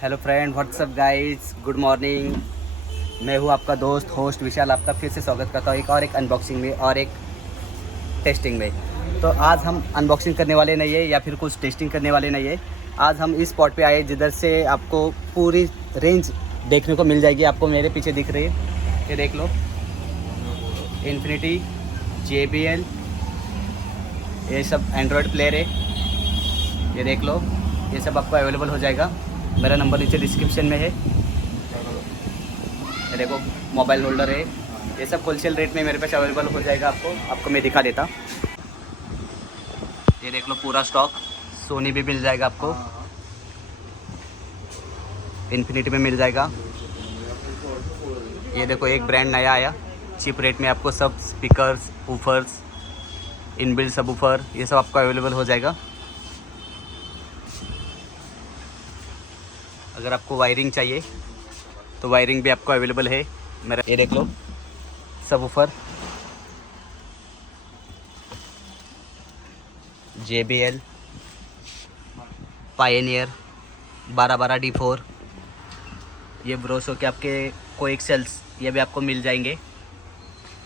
Hello friend, WhatsApp guys, good morning. मैं हूँ आपका दोस्त होस्ट विशाल, आपका फिर से स्वागत करता हूँ एक अनबॉक्सिंग में और एक टेस्टिंग में। तो आज हम अनबॉक्सिंग करने वाले नहीं है या फिर कुछ टेस्टिंग करने वाले नहीं है। आज हम इस स्पॉट पे आए जिधर से आपको पूरी रेंज देखने को मिल जाएगी। आपको मेरे पीछे दिख रही है, ये देख लो, इन्फिनिटी, JBL, ये सब एंड्रॉयड प्लेयर है, ये देख लो। ये सब आपको अवेलेबल हो जाएगा। मेरा नंबर नीचे डिस्क्रिप्शन में है। ये देखो, मोबाइल होल्डर है, ये सब होलसेल रेट में मेरे पास अवेलेबल हो जाएगा। आपको मैं दिखा देता। ये देख लो पूरा स्टॉक। सोनी भी मिल जाएगा आपको, इन्फिनिटी में मिल जाएगा। ये देखो एक ब्रांड नया आया, चीप रेट में आपको सब स्पीकर्स, वूफर्स, इनबिल्ट सब वूफर, ये सब आपको अवेलेबल हो जाएगा। अगर आपको वायरिंग चाहिए तो वायरिंग भी आपको अवेलेबल है मेरा। ये देख लो सब वूफर, JBL, पायनियर 12-12D4, ये ब्रोसो के आपके कोएक्सेल्स, ये भी आपको मिल जाएंगे।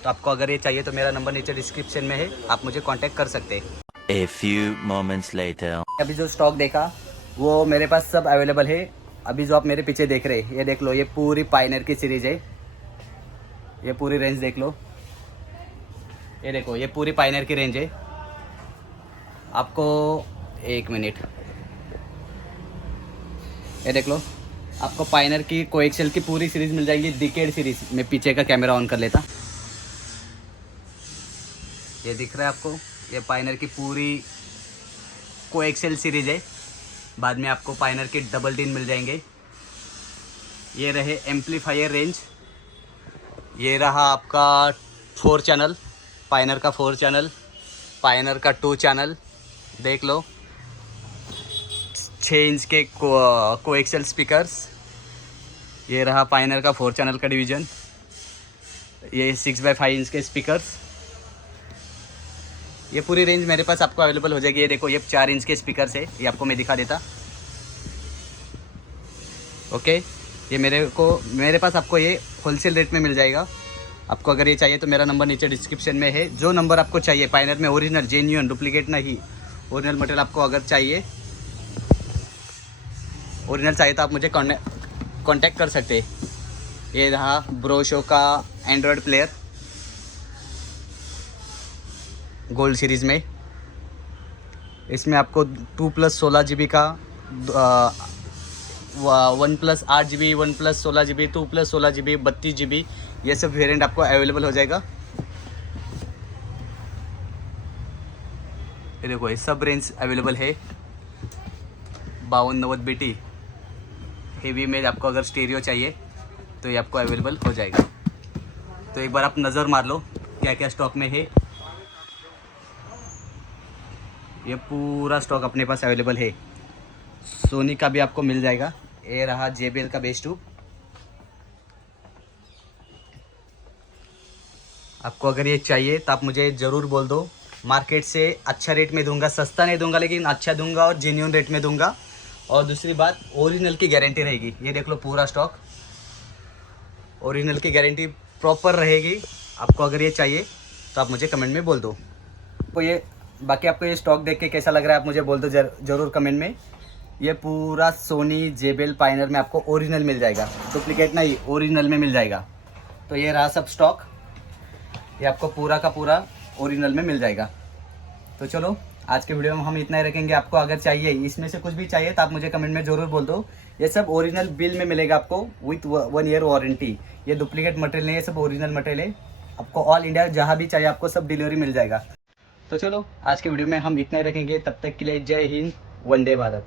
तो आपको अगर ये चाहिए तो मेरा नंबर नीचे डिस्क्रिप्शन में है, आप मुझे कांटेक्ट कर सकते हैं। A few moments later. अभी जो स्टॉक देखा वो मेरे पास सब अवेलेबल है। अभी जो आप मेरे पीछे देख रहे हैं, ये देख लो, ये पूरी पायनियर की सीरीज़ है। ये पूरी रेंज देख लो, ये देखो, ये पूरी पायनियर की रेंज है। आपको एक मिनट, ये देख लो, आपको पायनियर की कोएक्सेल की पूरी सीरीज़ मिल जाएगी, डिकेड सीरीज़। मैं पीछे का कैमरा ऑन कर लेता। ये दिख रहा है आपको, ये पायनियर की पूरी कोएक्सेल सीरीज़ है। बाद में आपको पायनियर के डबल डिन मिल जाएंगे। ये रहे एम्पलीफायर रेंज, ये रहा आपका 4 चैनल, पायनियर का 4 चैनल, पायनियर का 2 चैनल, देख लो। 6 इंच के कोएक्सेल स्पीकर्स, ये रहा पायनियर का 4 चैनल का डिवीज़न। ये 6x5 इंच के स्पीकर्स, ये पूरी रेंज मेरे पास आपको अवेलेबल हो जाएगी। ये देखो, ये 4 इंच के स्पीकर्स है, ये आपको मैं दिखा देता। ओके, ये मेरे पास आपको ये होलसेल रेट में मिल जाएगा। आपको अगर ये चाहिए तो मेरा नंबर नीचे डिस्क्रिप्शन में है। जो नंबर आपको चाहिए पायनियर में, ओरिजिनल, जेन्युइन, डुप्लीकेट नहीं, ओरिजिनल मटेरियल आपको अगर चाहिए, ओरिजिनल चाहिए तो आप मुझे कांटेक्ट कर सकते हैं। ये रहा ब्रोशो का एंड्रॉयड प्लेयर गोल्ड सीरीज़ में। इसमें आपको 2+16 GB का, 1+8 GB, 1+16 GB, 2+16 GB, 32 GB, ये सब वेरिएंट आपको अवेलेबल हो जाएगा। ये देखो, ये सब रेंज अवेलेबल है। 5290BT हेवी में आपको अगर स्टीरियो चाहिए तो ये आपको अवेलेबल हो जाएगा। तो एक बार आप नज़र मार लो क्या क्या स्टॉक में है। ये पूरा स्टॉक अपने पास अवेलेबल है। सोनी का भी आपको मिल जाएगा। ये रहा JBL का बेस ट्यूब। आपको अगर ये चाहिए तो आप मुझे ज़रूर बोल दो। मार्केट से अच्छा रेट में दूंगा, सस्ता नहीं दूंगा, लेकिन अच्छा दूंगा और जेन्युइन रेट में दूंगा। और दूसरी बात, ओरिजिनल की गारंटी रहेगी। ये देख लो पूरा स्टॉक, ओरिजिनल की गारंटी प्रॉपर रहेगी। आपको अगर ये चाहिए तो आप मुझे कमेंट में बोल दो। तो ये बाकी आपको ये स्टॉक देख के कैसा लग रहा है आप मुझे बोल दो ज़रूर कमेंट में। ये पूरा सोनी, JBL, पायनियर में आपको ओरिजिनल मिल जाएगा, डुप्लीकेट नहीं, ओरिजिनल में मिल जाएगा। तो ये रहा सब स्टॉक, ये आपको पूरा का पूरा ओरिजिनल में मिल जाएगा। तो चलो, आज के वीडियो में हम इतना ही रखेंगे। आपको अगर चाहिए, इसमें से कुछ भी चाहिए तो आप मुझे कमेंट में ज़रूर बोल दो। ये सब ओरिजिनल बिल में मिलेगा आपको विथ 1 ईयर वारंटी। ये डुप्लीकेट मटेरियल नहीं है, सब ओरिजिनल मटेरियल है। आपको ऑल इंडिया जहाँ भी चाहिए आपको सब डिलीवरी मिल जाएगा। तो चलो, आज के वीडियो में हम इतना ही रखेंगे। तब तक के लिए जय हिंद, वंदे भारत।